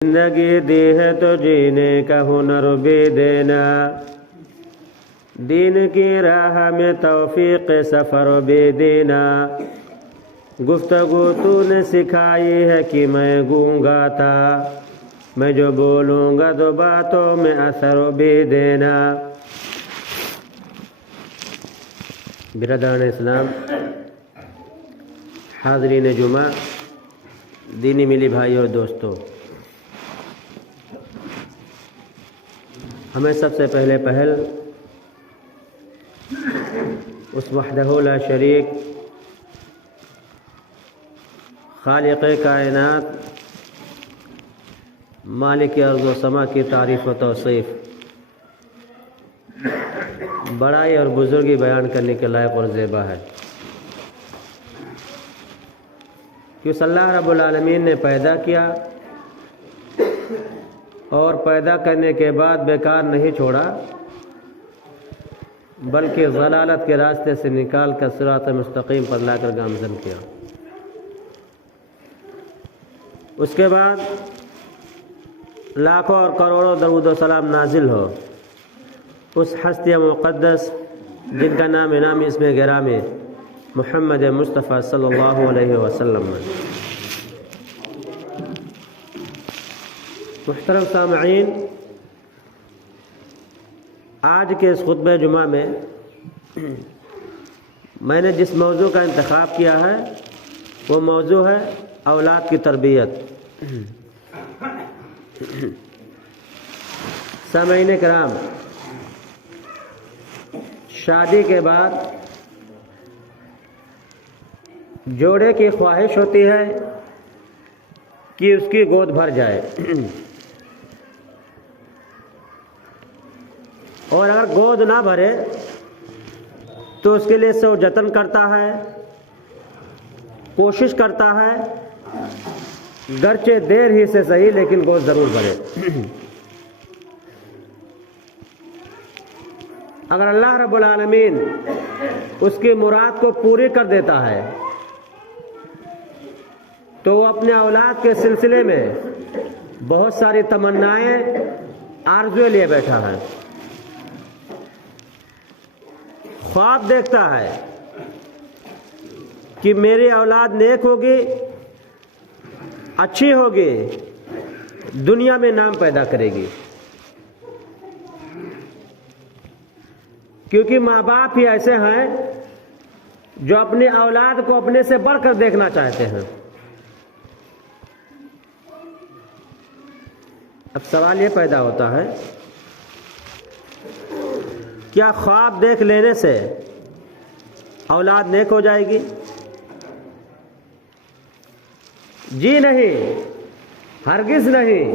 زندگی دی ہے تو جینے کا ہنر بھی دینا، دین کی راہ میں توفیق سفر بھی دینا۔ گفتگو تو نے سکھائی ہے کہ میں گونگا تھا، میں جو بولوں گا تو باتوں میں اثر بھی دینا۔ برادران اسلام، حاضرین جمعہ، دینی ملی بھائی اور دوستوں، ہمیں سب سے پہل اس وحدہ لا شریک خالق کائنات مالک ارض و سما کی تعریف و توصیف بڑائی اور بزرگی بیان کرنے کے لائق اور زیبا ہے، کیونکہ اللہ رب العالمین نے پیدا کیا اور پیدا کرنے کے بعد بیکار نہیں چھوڑا، بلکہ ضلالت کے راستے سے نکال کر صراط مستقیم پر لا کر گامزن کیا۔ اس کے بعد لاکھوں اور کروڑوں درود و سلام نازل ہو اس ہستی مقدس جن کا نام نامی اس میں گرامی محمد مصطفیٰ صلی اللہ علیہ وسلم میں۔ محترم سامعین، آج کے اس خطبہ جمعہ میں میں نے جس موضوع کا انتخاب کیا ہے وہ موضوع ہے اولاد کی تربیت۔ سامعین کرام، شادی کے بعد جوڑے کی خواہش ہوتی ہے کہ اس کی گود بھر جائے، اور اگر گود نہ بھرے تو اس کے لیے سو جتن کرتا ہے، کوشش کرتا ہے، گرچہ دیر ہی سے صحیح لیکن گود ضرور بھرے۔ اگر اللہ رب العالمین اس کی مراد کو پوری کر دیتا ہے تو وہ اپنے اولاد کے سلسلے میں بہت ساری تمنائیں آرزویں لیے بیٹھا ہے، خواب دیکھتا ہے کہ میری اولاد نیک ہوگی، اچھی ہوگی، دنیا میں نام پیدا کرے گی، کیونکہ ماں باپ ہی ایسے ہیں جو اپنی اولاد کو اپنے سے بڑھ کر دیکھنا چاہتے ہیں۔ اب سوال یہ پیدا ہوتا ہے، کیا خواب دیکھ لینے سے اولاد نیک ہو جائے گی؟ جی نہیں، ہرگز نہیں،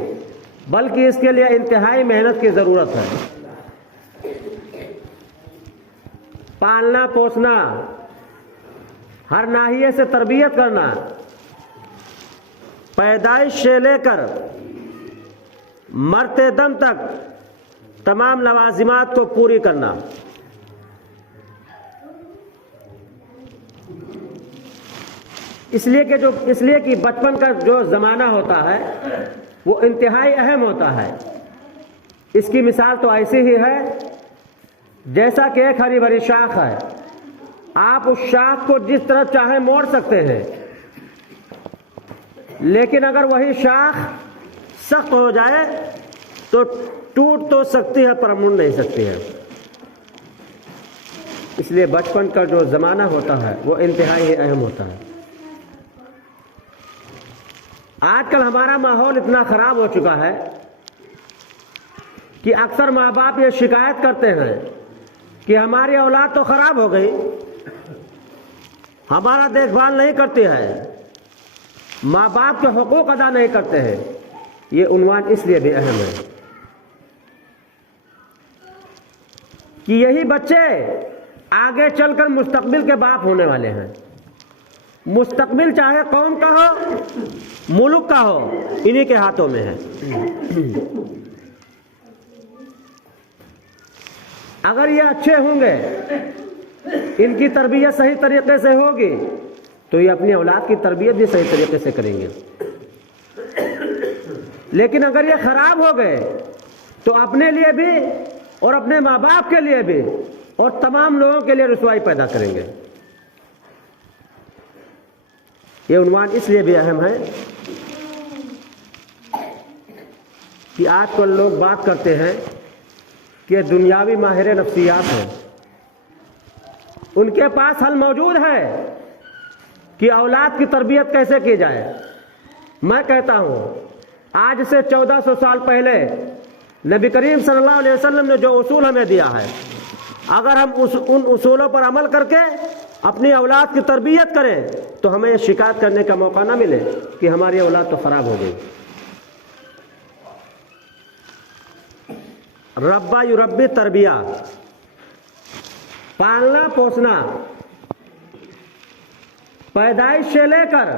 بلکہ اس کے لیے انتہائی محنت کی ضرورت ہے۔ پالنا پوسنا، ہر ناحیے سے تربیت کرنا، پیدائش سے لے کر مرتے دم تک تمام لوازمات کو پوری کرنا، اس لیے کہ بچپن کا جو زمانہ ہوتا ہے وہ انتہائی اہم ہوتا ہے۔ اس کی مثال تو ایسی ہی ہے جیسا کہ ایک ہری بھری شاخ ہے، آپ اس شاخ کو جس طرح چاہیں موڑ سکتے ہیں، لیکن اگر وہی شاخ سخت ہو جائے تو ٹوٹ تو سکتی ہے پر مڑ نہیں سکتی ہے۔ اس لیے بچپن کا جو زمانہ ہوتا ہے وہ انتہائی اہم ہوتا ہے۔ آج کل ہمارا ماحول اتنا خراب ہو چکا ہے کہ اکثر ماں باپ یہ شکایت کرتے ہیں کہ ہماری اولاد تو خراب ہو گئی، ہمارا دیکھ بھال نہیں کرتی ہے، ماں باپ کے حقوق ادا نہیں کرتے ہیں۔ یہ عنوان اس لیے بھی اہم ہے کہ یہی بچے آگے چل کر مستقبل کے باپ ہونے والے ہیں۔ مستقبل چاہے قوم کا ہو، ملک کا ہو، انہی کے ہاتھوں میں ہے۔ اگر یہ اچھے ہوں گے، ان کی تربیت صحیح طریقے سے ہوگی تو یہ اپنی اولاد کی تربیت بھی صحیح طریقے سے کریں گے۔ لیکن اگر یہ خراب ہو گئے تو اپنے لیے بھی اور اپنے ماں باپ کے لیے بھی اور تمام لوگوں کے لیے رسوائی پیدا کریں گے۔ یہ عنوان اس لیے بھی اہم ہے کہ آج کل لوگ بات کرتے ہیں کہ دنیاوی ماہر نفسیات ہیں، ان کے پاس حل موجود ہے کہ اولاد کی تربیت کیسے کی جائے۔ میں کہتا ہوں آج سے 1400 سال پہلے نبی کریم صلی اللہ علیہ وسلم نے جو اصول ہمیں دیا ہے، اگر ہم ان اصولوں پر عمل کر کے اپنی اولاد کی تربیت کریں تو ہمیں یہ شکایت کرنے کا موقع نہ ملے کہ ہماری اولاد تو خراب ہو گئی۔ ربا یربی تربیہ، پالنا پوسنا، پیدائش سے لے کر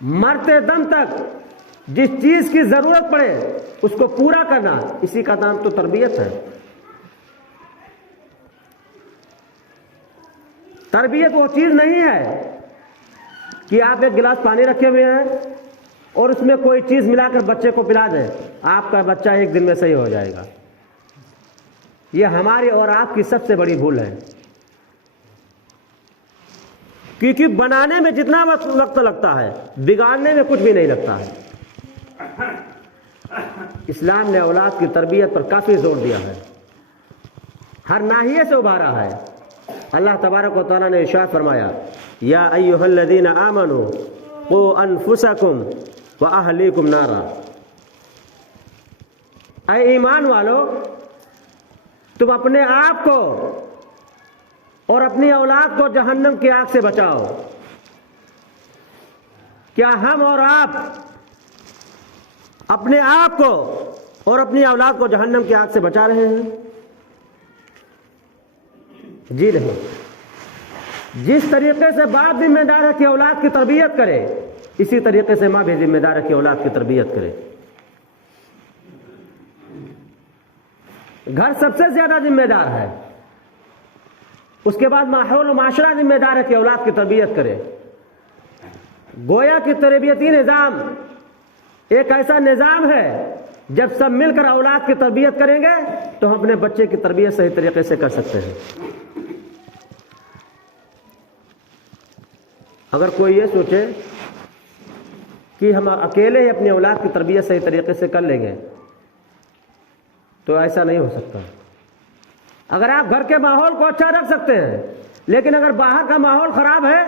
مرتے دم تک جس چیز کی ضرورت پڑے اس کو پورا کرنا، اسی کا نام تو تربیت ہے۔ تربیت وہ چیز نہیں ہے کہ آپ ایک گلاس پانی رکھے ہوئے ہیں اور اس میں کوئی چیز ملا کر بچے کو پلا دیں، آپ کا بچہ ایک دن میں صحیح ہو جائے گا۔ یہ ہماری اور آپ کی سب سے بڑی بھول ہے، کیونکہ بنانے میں جتنا وقت لگتا ہے بگاڑنے میں کچھ بھی نہیں لگتا ہے۔ اسلام نے اولاد کی تربیت پر کافی زور دیا ہے، ہر ناحیے سے ابھارا ہے۔ اللہ تبارک و تعالیٰ نے ارشاد فرمایا یا ایھا الذین آمنوا قوا انفسکم واہلیکم نارا، اے ایمان والو تم اپنے آپ کو اور اپنی اولاد کو جہنم کی آگ سے بچاؤ۔ کیا ہم اور آپ اپنے آپ کو اور اپنی اولاد کو جہنم کی آگ سے بچا رہے ہیں؟ جی نہیں۔ جس طریقے سے باپ ذمہ دار ہے کہ اولاد کی تربیت کرے، اسی طریقے سے ماں بھی ذمہ دار ہے کہ اولاد کی تربیت کرے۔ گھر سب سے زیادہ ذمہ دار ہے، اس کے بعد ماحول و معاشرہ ذمہ دار ہے کہ اولاد کی تربیت کرے۔ گویا کہ تربیتی نظام ایک ایسا نظام ہے جب سب مل کر اولاد کی تربیت کریں گے تو ہم اپنے بچے کی تربیت صحیح طریقے سے کر سکتے ہیں۔ اگر کوئی یہ سوچے کہ ہم اکیلے ہی اپنی اولاد کی تربیت صحیح طریقے سے کر لیں گے تو ایسا نہیں ہو سکتا۔ اگر آپ گھر کے ماحول کو اچھا رکھ سکتے ہیں لیکن اگر باہر کا ماحول خراب ہے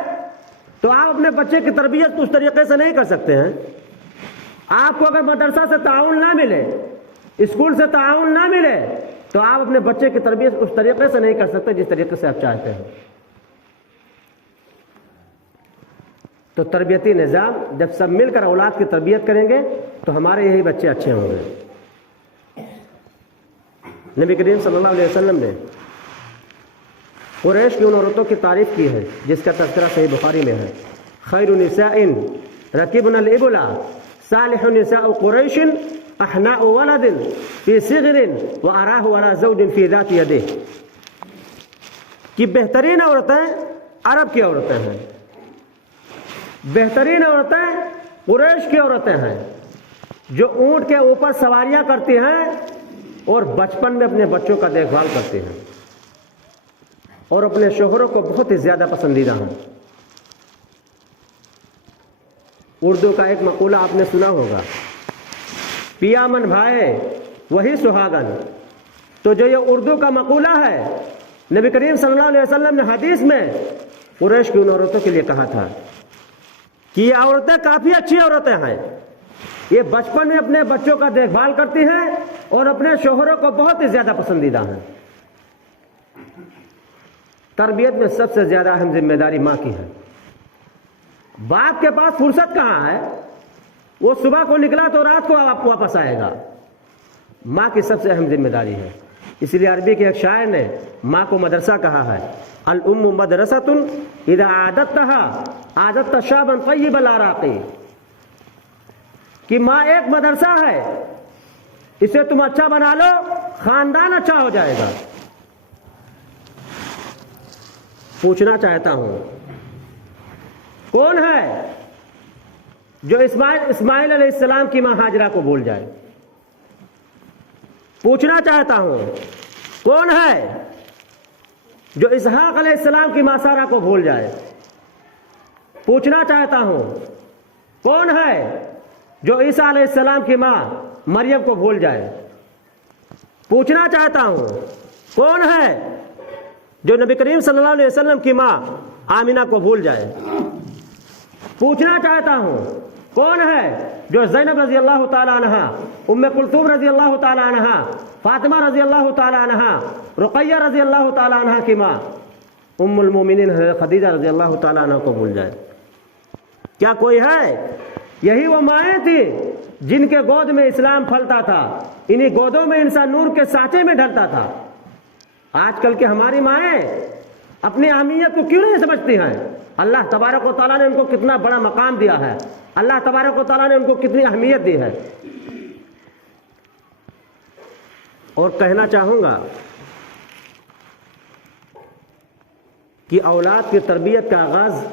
تو آپ اپنے بچے کی تربیت اس طریقے سے نہیں کر سکتے ہیں۔ آپ کو اگر مدرسہ سے تعاون نہ ملے، اسکول سے تعاون نہ ملے تو آپ اپنے بچے کی تربیت اس طریقے سے نہیں کر سکتے جس طریقے سے آپ چاہتے ہیں۔ تو تربیتی نظام جب سب مل کر اولاد کی تربیت کریں گے تو ہمارے یہی بچے اچھے ہوں گے۔ نبی کریم صلی اللہ علیہ وسلم نے قریش کی ان عورتوں کی تعریف کی ہے جس کا تذکرہ صحیح بخاری میں ہے، خیر نساء رکبن الابل صالح نساء قریش احناء ولد فی صغر واراہ علی زوج فی ذات یدہ، کہ بہترین عورتیں عرب کی عورتیں ہیں، بہترین عورتیں قریش کی عورتیں ہیں جو اونٹ کے اوپر سواریاں کرتی ہیں اور بچپن میں اپنے بچوں کا دیکھ بھال کرتی ہیں اور اپنے شوہروں کو بہت ہی زیادہ پسندیدہ ہیں۔ اردو کا ایک مقولہ آپ نے سنا ہوگا، پیا من بھائے وہی سہاگن۔ تو جو یہ اردو کا مقولہ ہے نبی کریم صلی اللہ علیہ وسلم نے حدیث میں قریش کی ان عورتوں کے لیے کہا تھا کہ یہ عورتیں کافی اچھی عورتیں ہیں، یہ بچپن میں اپنے بچوں کا دیکھ بھال کرتی ہیں اور اپنے شوہروں کو بہت ہی زیادہ پسندیدہ ہیں۔ تربیت میں سب سے زیادہ اہم ذمہ داری ماں کی ہے۔ باپ کے پاس فرصت کہاں ہے؟ وہ صبح کو نکلا تو رات کو واپس آئے گا۔ ماں کی سب سے اہم ذمہ داری ہے۔ اس لیے عربی کے ایک شاعر نے ماں کو مدرسہ کہا ہے، الام مدرسۃ اذا اعددتها اعددت شابا طیب الاراق، کہ ماں ایک مدرسہ ہے، اسے تم اچھا بنا لو خاندان اچھا ہو جائے گا۔ پوچھنا چاہتا ہوں کون ہے جو اسماعیل علیہ السلام کی ماں ہاجرہ کو بھول جائے؟ پوچھنا چاہتا ہوں کون ہے جو اسحاق علیہ السلام کی ماں سارہ کو بھول جائے؟ پوچھنا چاہتا ہوں کون ہے جو عیسیٰ علیہ السلام کی ماں مریم کو بھول جائے؟ پوچھنا چاہتا ہوں کون ہے جو نبی کریم صلی اللہ علیہ وسلم کی ماں آمینہ کو بھول جائے؟ پوچھنا چاہتا ہوں کون ہے جو زینب رضی اللہ تعالی عنہا، ام کلثوم رضی اللہ تعالی عنہا، فاطمہ رضی اللہ تعالی عنہا، رقیہ رضی اللہ تعالی عنہا کی ماں ام المومنین خدیجہ رضی اللہ تعالی عنہا کو بھول جائے؟ کیا کوئی ہے؟ یہی وہ مائیں تھی جن کے گود میں اسلام پھلتا تھا، انہی گودوں میں انسان نور کے سانچے میں ڈھلتا تھا۔ آج کل کے ہماری مائیں اپنی اہمیت کو کیوں نہیں سمجھتی ہیں؟ اللہ تبارک و تعالیٰ نے ان کو کتنا بڑا مقام دیا ہے، اللہ تبارک و تعالیٰ نے ان کو کتنی اہمیت دی ہے۔ اور کہنا چاہوں گا کہ اولاد کی تربیت کا آغاز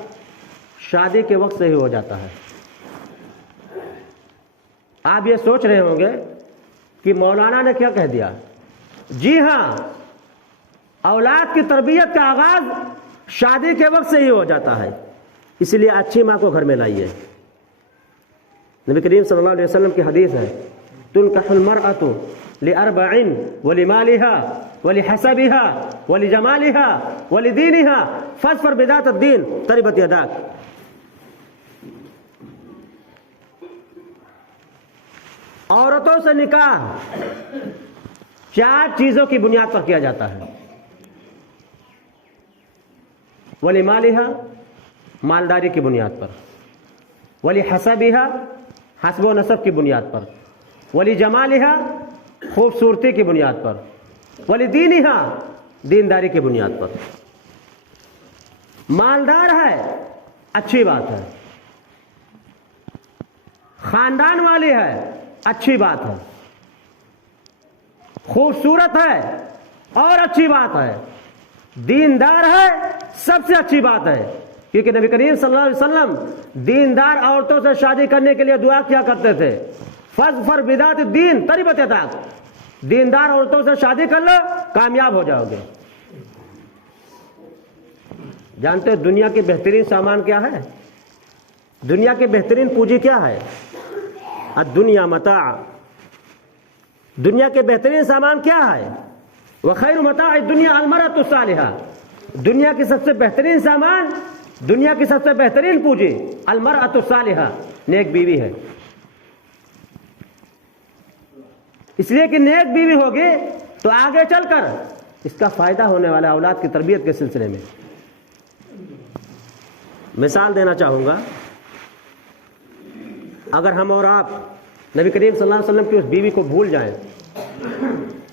شادی کے وقت سے ہی ہو جاتا ہے۔ آپ یہ سوچ رہے ہوں گے کہ مولانا نے کیا کہہ دیا؟ جی ہاں، اولاد کی تربیت کا آغاز شادی کے وقت سے ہی ہو جاتا ہے، اس لیے اچھی ماں کو گھر میں لائیے۔ نبی کریم صلی اللہ علیہ وسلم کی حدیث ہے، تنکح المرأة لأربع ولمالها ولحسبها ولجمالها ولدينها فاظفر بذات الدين تربت يداك۔ عورتوں سے نکاح 4 چیزوں کی بنیاد پر کیا جاتا ہے۔ وَلِمَالِهَا مالداری کی بنیاد پر، وَلِحَسَبِهَا حسب و نسب کی بنیاد پر، وَلِجَمَالِهَا خوبصورتی کی بنیاد پر، وَلِدِينِهَا دینداری کی بنیاد پر۔ مالدار ہے اچھی بات ہے، خاندان والی ہے اچھی بات ہے، خوبصورت ہے اور اچھی بات ہے، دیندار ہے سب سے اچھی بات ہے، کیونکہ نبی کریم صلی اللہ علیہ وسلم دیندار عورتوں سے شادی کرنے کے لیے دعا کیا کرتے تھے، فاظفر بذات الدین تربت یداک، دیندار عورتوں سے شادی کر لو کامیاب ہو جاؤ گے۔ جانتے ہو دنیا کے بہترین سامان کیا ہے؟ دنیا کے بہترین پونجی کیا ہے؟ الدنیا متاع۔ دنیا کے بہترین سامان کیا ہے؟ وخیر متاع الدنیا المرأة الصالحہ۔ دنیا کی سب سے بہترین سامان، دنیا کی سب سے بہترین پونجی المرأة الصالحہ، نیک بیوی ہے۔ اس لیے کہ نیک بیوی ہوگی تو آگے چل کر اس کا فائدہ ہونے والا اولاد کی تربیت کے سلسلے میں۔ مثال دینا چاہوں گا، اگر ہم اور آپ نبی کریم صلی اللہ علیہ وسلم کی اس بیوی کو بھول جائیں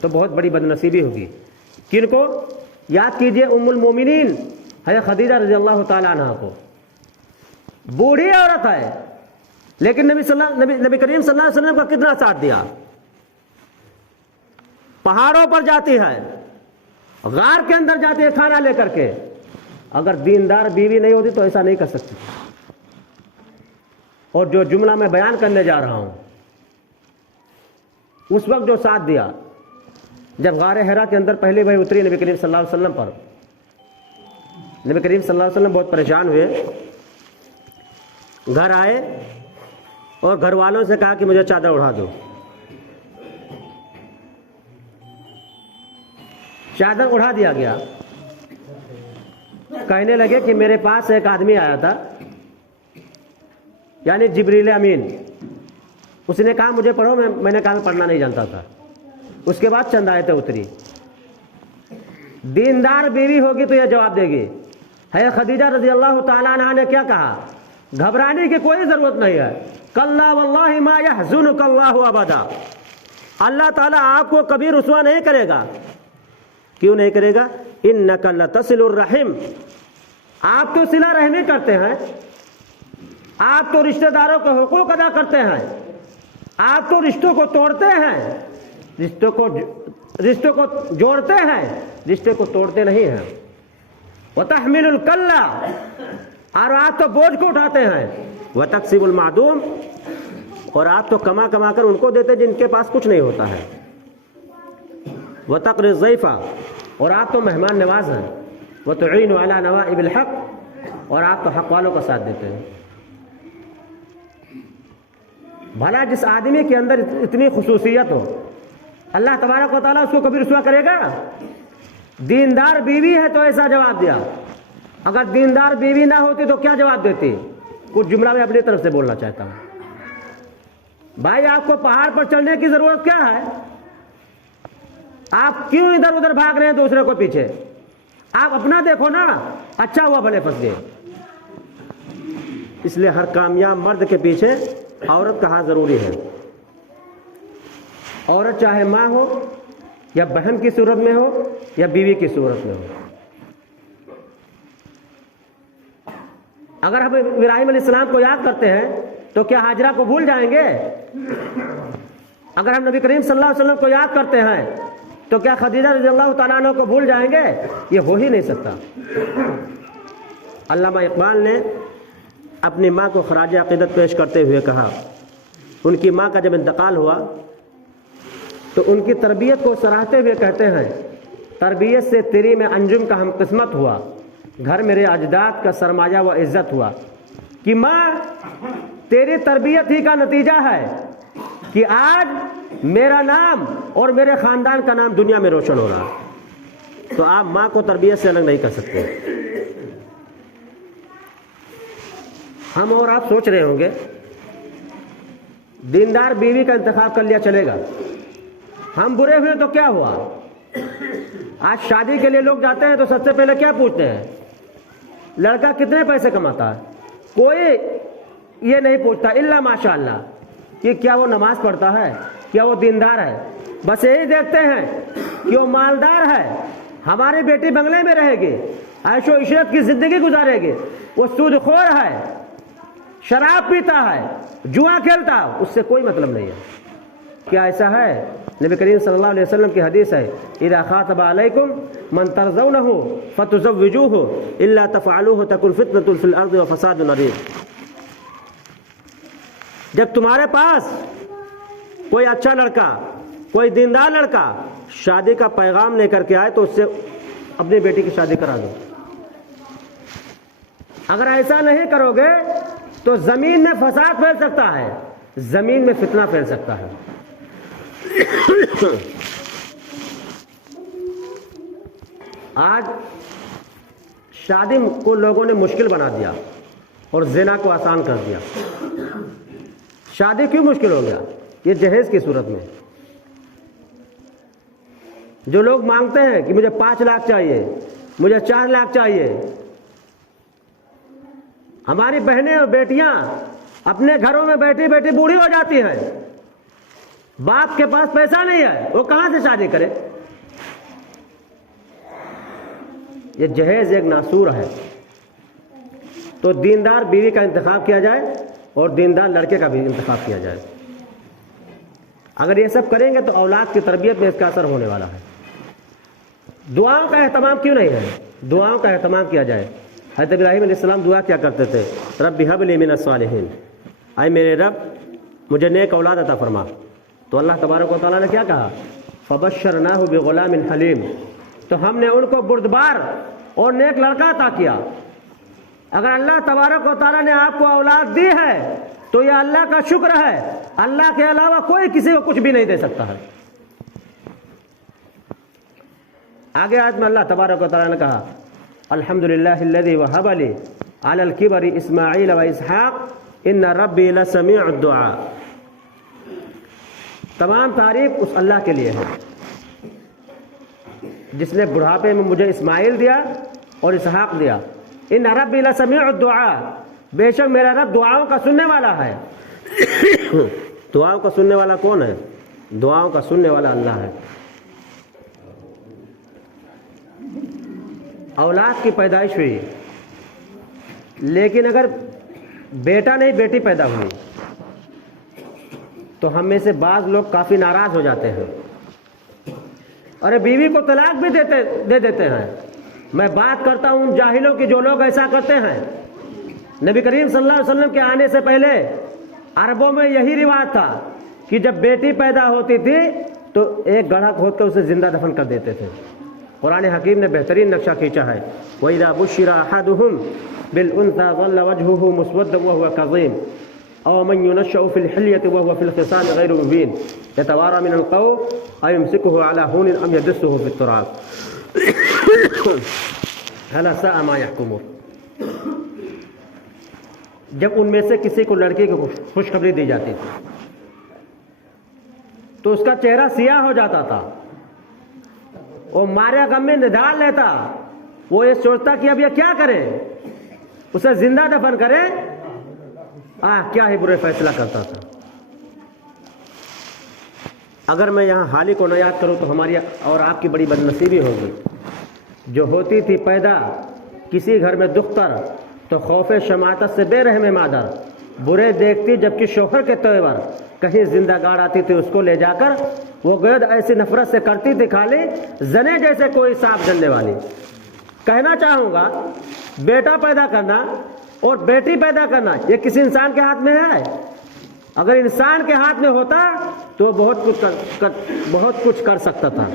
تو بہت بڑی بدنصیبی ہوگی۔ کن کو؟ یاد کیجئے ام المومنین حضرت خدیجہ رضی اللہ تعالی عنہا کو۔ بوڑھی عورت ہے لیکن نبی کریم صلی اللہ علیہ وسلم کا کتنا ساتھ دیا۔ پہاڑوں پر جاتی ہے، غار کے اندر جاتی ہے کھانا لے کر کے۔ اگر دیندار بیوی نہیں ہوتی تو ایسا نہیں کر سکتی۔ اور جو جملہ میں بیان کرنے جا رہا ہوں، اس وقت جو ساتھ دیا جب غار حرا کے اندر پہلی وحی اتری نبی کریم صلی اللہ علیہ وسلم پر، نبی کریم صلی اللہ علیہ وسلم بہت پریشان ہوئے، گھر آئے اور گھر والوں سے کہا کہ مجھے چادر اڑا دو۔ چادر اڑا دیا گیا۔ کہنے لگے کہ میرے پاس ایک آدمی آیا تھا، یعنی جبریل امین، اس نے کہا مجھے پڑھو، میں نے کہا میں پڑھنا نہیں جانتا تھا۔ اس کے بعد چند آیتیں اتری۔ دیندار بیوی ہوگی تو یہ جواب دے گی۔ حضرت خدیجہ رضی اللہ تعالیٰ عنہا نے کیا کہا؟ گھبرانے کی کوئی ضرورت نہیں ہے، کلا واللہ ما یحزنک اللہ ابدا، اللہ تعالیٰ آپ کو کبھی رسوا نہیں کرے گا۔ کیوں نہیں کرے گا؟ انک لتصل الرحم، آپ تو صلہ رحمی کرتے ہیں، آپ تو رشتہ داروں کے حقوق ادا کرتے ہیں، آپ تو رشتوں کو توڑتے ہیں، رشتوں کو جوڑتے ہیں، رشتے کو توڑتے نہیں ہیں۔ وتحمل الکلہ، اور آپ تو بوجھ کو اٹھاتے ہیں، وَتَكْسِبُ الْمَعْدُومَ، اور آپ تو کما کما کر ان کو دیتے جن کے پاس کچھ نہیں ہوتا ہے، وَتَقْرِي الضَّيْفَ، اور آپ تو مہمان نواز ہیں، وَتُعِينُ عَلَى نَوَائِبِ الْحَقِّ، اور آپ تو حق والوں کا ساتھ دیتے ہیں۔ بھلا جس آدمی کے اندر اتنی خصوصیت ہو، اللہ تبارک و تعالیٰ اس کو کبھی رسوا کرے گا؟ دیندار بیوی ہے تو ایسا جواب دیا، اگر دیندار بیوی نہ ہوتی تو کیا جواب دیتی؟ کچھ جملہ میں اپنی طرف سے بولنا چاہتا ہوں۔ بھائی آپ کو پہاڑ پر چڑھنے کی ضرورت کیا ہے؟ آپ کیوں ادھر ادھر بھاگ رہے ہیں دوسرے کو پیچھے؟ آپ اپنا دیکھو نا، اچھا ہوا بھلے پھنس گئے۔ اس لیے ہر کامیاب مرد کے پیچھے عورت کا ہاتھ ضروری ہے۔ عورت چاہے ماں ہو یا بہن کی صورت میں ہو یا بیوی کی صورت میں ہو۔ اگر ہم ابراہیم علیہ السلام کو یاد کرتے ہیں تو کیا ہاجرہ کو بھول جائیں گے؟ اگر ہم نبی کریم صلی اللہ علیہ وسلم کو یاد کرتے ہیں تو کیا خدیجہ رضی اللہ تعالیٰ عنہ کو بھول جائیں گے؟ یہ ہو ہی نہیں سکتا۔ علامہ اقبال نے اپنی ماں کو خراج عقیدت پیش کرتے ہوئے کہا، ان کی ماں کا جب انتقال ہوا تو ان کی تربیت کو سراہتے ہوئے کہتے ہیں، تربیت سے تیری میں انجم کا ہم قسمت ہوا، گھر میرے اجداد کا سرمایہ و عزت ہوا۔ کہ ماں تیری تربیت ہی کا نتیجہ ہے کہ آج میرا نام اور میرے خاندان کا نام دنیا میں روشن ہو رہا ہے۔ تو آپ ماں کو تربیت سے الگ نہیں کر سکتے۔ ہم اور آپ سوچ رہے ہوں گے دیندار بیوی کا انتخاب کر لیا چلے گا، ہم برے ہوئے تو کیا ہوا؟ آج شادی کے لیے لوگ جاتے ہیں تو سب سے پہلے کیا پوچھتے ہیں؟ لڑکا کتنے پیسے کماتا ہے؟ کوئی یہ نہیں پوچھتا الا ماشاء اللہ کہ کیا وہ نماز پڑھتا ہے، کیا وہ دیندار ہے۔ بس یہی دیکھتے ہیں کہ وہ مالدار ہے، ہماری بیٹی بنگلے میں رہے گی، عیش و عشرت کی زندگی گزارے گی، وہ سود خور ہے، شراب پیتا ہے، جوا کھیلتا ہے، اس سے کوئی مطلب نہیں ہے۔ کیا ایسا ہے؟ نبی کریم صلی اللہ علیہ وسلم کی حدیث ہے، اذا خاطب علیکم من ترضونہ فتزوجوہ الا تفعلوہ تکن فتنۃ فی الارض وفساد عریض۔ جب تمہارے پاس کوئی اچھا لڑکا، کوئی دیندار لڑکا شادی کا پیغام لے کر کے آئے تو اس سے اپنی بیٹی کی شادی کرا دو۔ اگر ایسا نہیں کرو گے تو زمین میں فساد پھیل سکتا ہے، زمین میں فتنہ پھیل سکتا ہے۔ آج شادی کو لوگوں نے مشکل بنا دیا اور زنا کو آسان کر دیا۔ شادی کیوں مشکل ہو گیا؟ یہ جہیز کی صورت میں جو لوگ مانگتے ہیں کہ مجھے 5 لاکھ چاہیے، مجھے 4 لاکھ چاہیے۔ ہماری بہنیں اور بیٹیاں اپنے گھروں میں بیٹھی بیٹھی بوڑھی ہو جاتی ہیں، باپ کے پاس پیسہ نہیں ہے، وہ کہاں سے شادی کرے؟ یہ جہیز ایک ناسور ہے۔ تو دیندار بیوی کا انتخاب کیا جائے اور دیندار لڑکے کا بھی انتخاب کیا جائے۔ اگر یہ سب کریں گے تو اولاد کی تربیت میں اس کا اثر ہونے والا ہے۔ دعاؤں کا اہتمام کیوں نہیں ہے؟ دعاؤں کا اہتمام کیا جائے۔ حضرت ابراہیم علیہ السلام دعا کیا کرتے تھے؟ رب ہب لی من الصالحین، اے میرے رب مجھے نیک اولاد عطا فرما۔ تو اللہ تبارک و تعالیٰ نے کیا کہا؟ فبشرناہ بغلام حلیم، تو ہم نے ان کو بردبار اور نیک لڑکا عطا کیا۔ اگر اللہ تبارک و تعالیٰ نے آپ کو اولاد دی ہے تو یہ اللہ کا شکر ہے، اللہ کے علاوہ کوئی کسی کو کچھ بھی نہیں دے سکتا ہے۔ آگے آیت میں اللہ تبارک و تعالیٰ نے کہا الحمدللہ الذی وہب لی علی الکبر اسماعیل و اسحاق ان ربی لسمیع الدعاء۔ تمام تعریف اس اللہ کے لیے ہے جس نے بڑھاپے میں مجھے اسماعیل دیا اور اسحاق دیا۔ ان ربی لسمیع الدعاء، بے شک میرا رب دعاؤں کا سننے والا ہے۔ دعاؤں کا سننے والا کون ہے؟ دعاؤں کا سننے والا اللہ ہے۔ اولاد کی پیدائش ہوئی، لیکن اگر بیٹا نہیں بیٹی پیدا ہوئی تو ہم میں سے بعض لوگ کافی ناراض ہو جاتے ہیں، اور بیوی کو طلاق بھی دے دیتے ہیں۔ میں بات کرتا ہوں ان جاہلوں کی جو لوگ ایسا کرتے ہیں نبی کریم صلی اللہ علیہ وسلم کے آنے سے پہلے عربوں میں یہی رواج تھا کہ جب بیٹی پیدا ہوتی تھی تو ایک گڑھا کھود کر اسے زندہ دفن کر دیتے تھے. قرآن حکیم نے بہترین نقشہ کھینچا ہے. وَإِذَا بُشِّرَ أَحَدُهُمْ بِالْأُنثَىٰ ظَلَّ وَجْهُهُ مُسْوَدًّا وَهُوَ كَظِيمٌ أَوْ مَن يُنَشَّأُ فِي الْحِلْيَةِ وَهُوَ فِي الْخِصَامِ غَيْرُ مُبِينٍ يَتَوَارَىٰ مِنَ الْقَوْمِ أَيُمْسِكُهُ عَلَىٰ هُونٍ أَمْ يَدُسُّهُ فِي التُّرَابِ هَلَا سَاءَ مَا يَحْكُمُونَ. جب ان میں سے کسی کو لڑکی کی خوشخبری دی جاتی تھی تو اس کا چہرہ سیاہ ہو جاتا تھا، وہ مارے غم میں ندال لیتا. وہ یہ سوچتا کہ اب یہ کیا کریں، اسے زندہ دفن کریں. کیا ہی برے فیصلہ کرتا تھا. اگر میں یہاں حالی کو نہ یاد کروں تو ہماری اور آپ کی بڑی بد نصیبی ہوگی. جو ہوتی تھی پیدا کسی گھر میں دختر تو خوف شماتت سے بے رحم مادر برے دیکھتی، جبکہ شوہر کے تیور کہیں زندہ گاڑ آتی تھی اس کو لے جا کر وہ گرد ایسی نفرت سے کرتی تھی خالی زنے جیسے کوئی سانپ جلنے والی. کہنا چاہوں گا بیٹا پیدا کرنا اور بیٹی پیدا کرنا یہ کسی انسان کے ہاتھ میں ہے؟ اگر انسان کے ہاتھ میں ہوتا تو بہت کچھ کر سکتا تھا.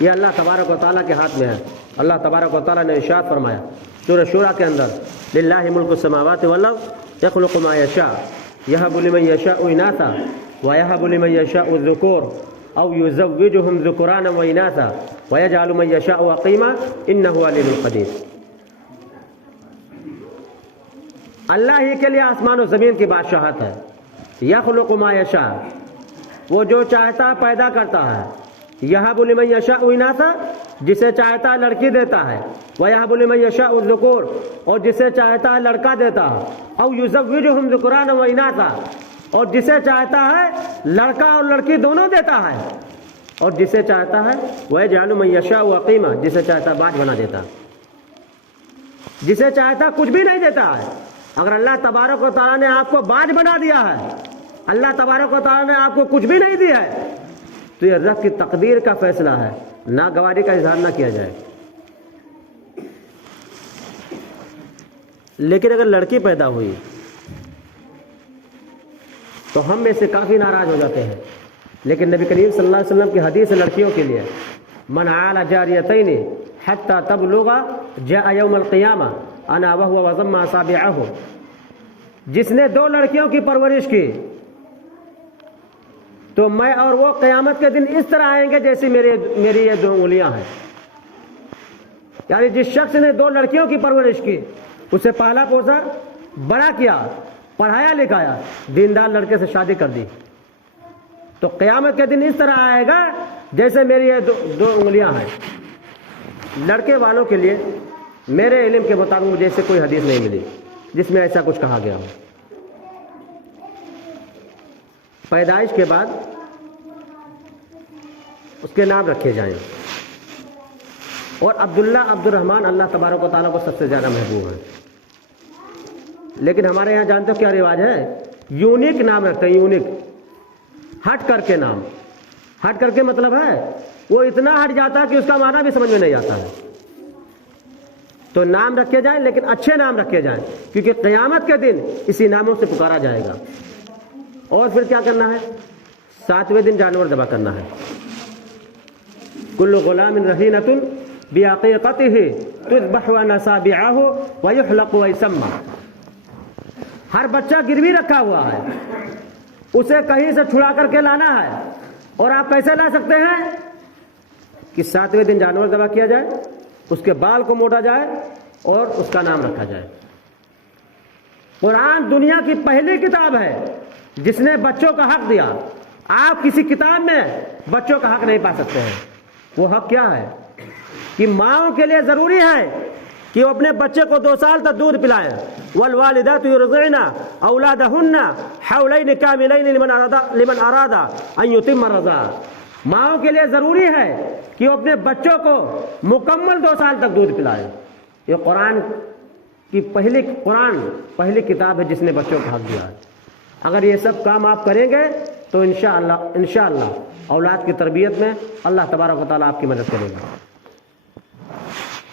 یہ اللہ تبارک و تعالیٰ کے ہاتھ میں ہے. اللہ تبارک و تعالیٰ نے ارشاد فرمایا سورہ شورى کے اندر للہ ملک السماوات والارض یخلق ما یشاء یہب لمن یشاء اناثا ویہب لمن یشاء الذکور او یزوجہم ذکرانا واناثا ویجعل من یشاء عقیما انہ علیم قدیر. اللہ ہی کے لیے آسمان و زمین کی بادشاہت ہے. یخلق ما یشاء وہ جو چاہتا پیدا کرتا ہے. یہب لمن یشاء اناثا جسے چاہتا لڑکی دیتا ہے. ویہب لمن یشاء الذکور اور جسے چاہتا ہے لڑکا دیتا ہے. او یزوجہم ذکرانا واناثا اور جسے چاہتا ہے لڑکا اور لڑکی دونوں دیتا ہے. اور جسے چاہتا ہے ویجعل من یشاء عقیما جسے چاہتا باج بنا دیتا ہے. جسے چاہتا کچھ بھی نہیں دیتا ہے. اگر اللہ تبارک و تعالیٰ نے آپ کو باج بنا دیا ہے، اللہ تبارک و تعالیٰ نے آپ کو کچھ بھی نہیں دیا ہے تو یہ رب کی تقدیر کا فیصلہ ہے. ناگواری کا اظہار نہ کیا جائے. لیکن اگر لڑکی پیدا ہوئی تو ہم میں سے کافی ناراض ہو جاتے ہیں. لیکن نبی کریم صلی اللہ علیہ وسلم کی حدیث ہے لڑکیوں کے لیے من عال جاریتین حتی تبلغ جاء یوم القیامہ انا وهو وضم اصابعه. جس نے دو لڑکیوں کی پرورش کی تو میں اور وہ قیامت کے دن اس طرح آئیں گے جیسی میری یہ دو انگلیاں ہیں. یعنی جس شخص نے دو لڑکیوں کی پرورش کی، اسے پالا پوسا، بڑا کیا، پڑھایا لکھایا، دیندار لڑکے سے شادی کر دی، تو قیامت کے دن اس طرح آئے گا جیسے میری یہ دو انگلیاں ہیں. لڑکے والوں کے لیے میرے علم کے مطابق مجھے اس سے کوئی حدیث نہیں ملی جس میں ایسا کچھ کہا گیا ہو. پیدائش کے بعد اس کے نام رکھے جائیں. اور عبداللہ عبد الرحمن اللہ تبارک و تعالیٰ کو سب سے زیادہ محبوب ہے. لیکن ہمارے یہاں جانتے ہو کیا رواج ہے؟ یونیک نام رکھتے ہیں. یونیک ہٹ کر کے نام. ہٹ کر کے مطلب ہے وہ اتنا ہٹ جاتا ہے کہ اس کا معنی بھی سمجھ میں نہیں آتا ہے. تو نام رکھے جائیں لیکن اچھے نام رکھے جائیں کیونکہ قیامت کے دن اسی ناموں سے پکارا جائے گا. اور پھر کیا کرنا ہے؟ 7ویں دن جانور ذبح کرنا ہے. کل غلام رہینۃ بعقیقتہ تذبح ونصابعہ ویحلق ویسمى. ہر بچہ گروی رکھا ہوا ہے، اسے کہیں سے چھڑا کر کے لانا ہے. اور آپ کیسے لا سکتے ہیں؟ کہ 7ویں دن جانور ذبح کیا جائے، اس کے بال کو موڑا جائے اور اس کا نام رکھا جائے. قرآن دنیا کی پہلی کتاب ہے جس نے بچوں کا حق دیا. آپ کسی کتاب میں بچوں کا حق نہیں پا سکتے ہیں. وہ حق کیا ہے؟ کہ ماؤں کے لیے ضروری ہے کہ وہ اپنے بچے کو 2 سال تک دودھ پلائیں. والوالدات یرضعن اولادہن حولین کاملین لمن اراد ان یتم الرضاعہ. ماؤں کے لیے ضروری ہے کہ وہ اپنے بچوں کو مکمل 2 سال تک دودھ پلائیں. یہ قرآن کی پہلی کتاب ہے جس نے بچوں کو حق دیا ہے. اگر یہ سب کام آپ کریں گے تو انشاءاللہ اولاد کی تربیت میں اللہ تبارک و تعالیٰ آپ کی مدد کرے گا.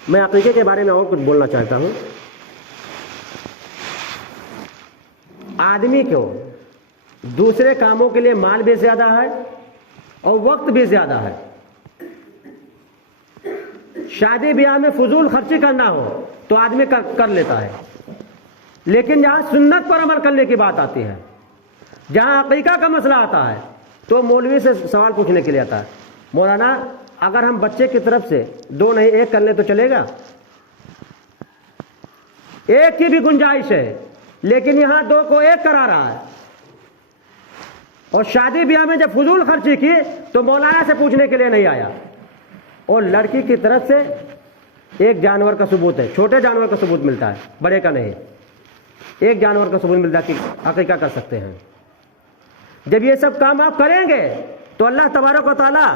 میں عقیقے کے بارے میں اور کچھ بولنا چاہتا ہوں. آدمی کو دوسرے کاموں کے لیے مال بھی زیادہ ہے اور وقت بھی زیادہ ہے. شادی بیاہ میں فضول خرچی کرنا ہو تو آدمی کر لیتا ہے، لیکن جہاں سنت پر عمل کرنے کی بات آتی ہے، جہاں عقیقہ کا مسئلہ آتا ہے، تو مولوی سے سوال پوچھنے کے لیے آتا ہے، مولانا اگر ہم بچے کی طرف سے 2 نہیں 1 کر لیں تو چلے گا؟ 1 کی بھی گنجائش ہے، لیکن یہاں 2 کو 1 کرا رہا ہے. اور شادی بیاہ میں جب فضول خرچی کی تو مولانا سے پوچھنے کے لیے نہیں آیا. اور لڑکی کی طرف سے 1 جانور کا ثبوت ہے، چھوٹے جانور کا ثبوت ملتا ہے، بڑے کا نہیں. 1 جانور کا ثبوت ملتا ہے کہ عقیقہ کر سکتے ہیں. جب یہ سب کام آپ کریں گے تو اللہ تبارک و تعالیٰ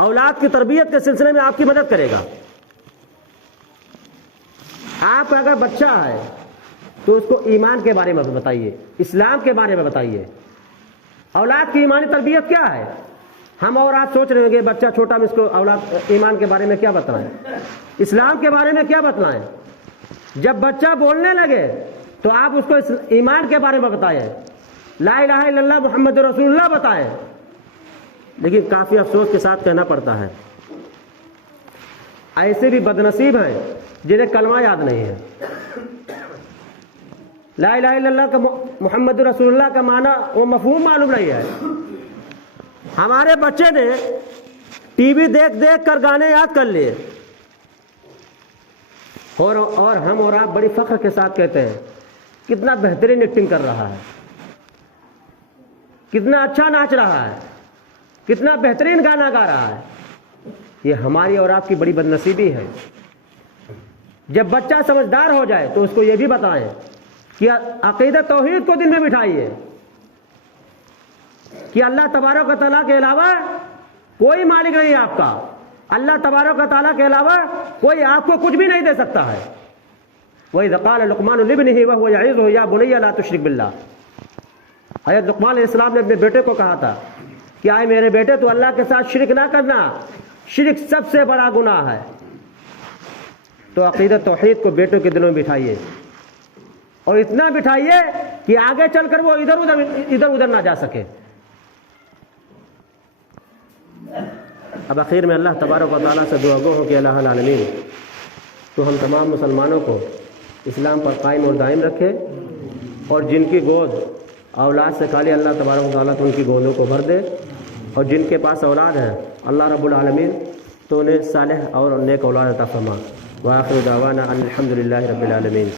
اولاد کی تربیت کے سلسلے میں آپ کی مدد کرے گا. آپ اگر بچہ ہے تو اس کو ایمان کے بارے میں بتائیے، اسلام کے بارے میں بتائیے. اولاد کی ایمانی تربیت کیا ہے؟ ہم اور آپ سوچ رہے ہوں گے بچہ چھوٹا میں اس کو اولاد ایمان کے بارے میں کیا بتلائیں، اسلام کے بارے میں کیا بتلائیں. جب بچہ بولنے لگے تو آپ اس کو ایمان کے بارے میں بتائیں، لا الہ الا اللہ محمد رسول اللہ بتائیں. لیکن کافی افسوس کے ساتھ کہنا پڑتا ہے ایسے بھی بدنصیب ہیں جنہیں کلمہ یاد نہیں ہے. لا الہ الا اللہ کا محمد رسول اللہ کا معنی وہ مفہوم معلوم نہیں ہے. ہمارے بچے نے ٹی وی دیکھ دیکھ کر گانے یاد کر لیے، اور ہم اور آپ بڑی فخر کے ساتھ کہتے ہیں کتنا بہترین ایکٹنگ کر رہا ہے، کتنا اچھا ناچ رہا ہے، کتنا بہترین گانا گا رہا ہے. یہ ہماری اور آپ کی بڑی بدنصیبی ہے. جب بچہ سمجھدار ہو جائے تو اس کو یہ بھی بتائیں کہ عقیدہ توحید کو دل میں بٹھائیے کہ اللہ تبارک و تعالیٰ کے علاوہ کوئی مالک نہیں ہے آپ کا، اللہ تبارک و تعالیٰ کے علاوہ کوئی آپ کو کچھ بھی نہیں دے سکتا ہے. وَإِذْ قَالَ لُقْمَانُ لِابْنِهِ وَهُوَ يَعِظُهُ يَا بُنَيَّ لَا تُشْرِكْ بِاللَّهِ. حضرت لقمان علیہ السلام نے اپنے بیٹے کو کہا تھا کہ آئے میرے بیٹے تو اللہ کے ساتھ شرک نہ کرنا، شرک سب سے بڑا گناہ ہے. تو عقیدہ توحید کو بیٹوں کے دلوں میں بٹھائیے، اور اتنا بٹھائیے کہ آگے چل کر وہ ادھر ادھر نہ جا سکے. اب آخر میں اللہ تبارک و تعالیٰ سے دعا گو ہو کہ الہ العالمین تو ہم تمام مسلمانوں کو اسلام پر قائم اور دائم رکھے، اور جن کی گود اولاد سے خالی اللہ تبارک و تعالیٰ تو ان کی گودوں کو بھر دے، اور جن کے پاس اولاد ہے اللہ رب العالمین تو انہیں صالح اور نیک اولاد عطا فرما. وآخر دعوانا ان الحمد للہ رب العالمین.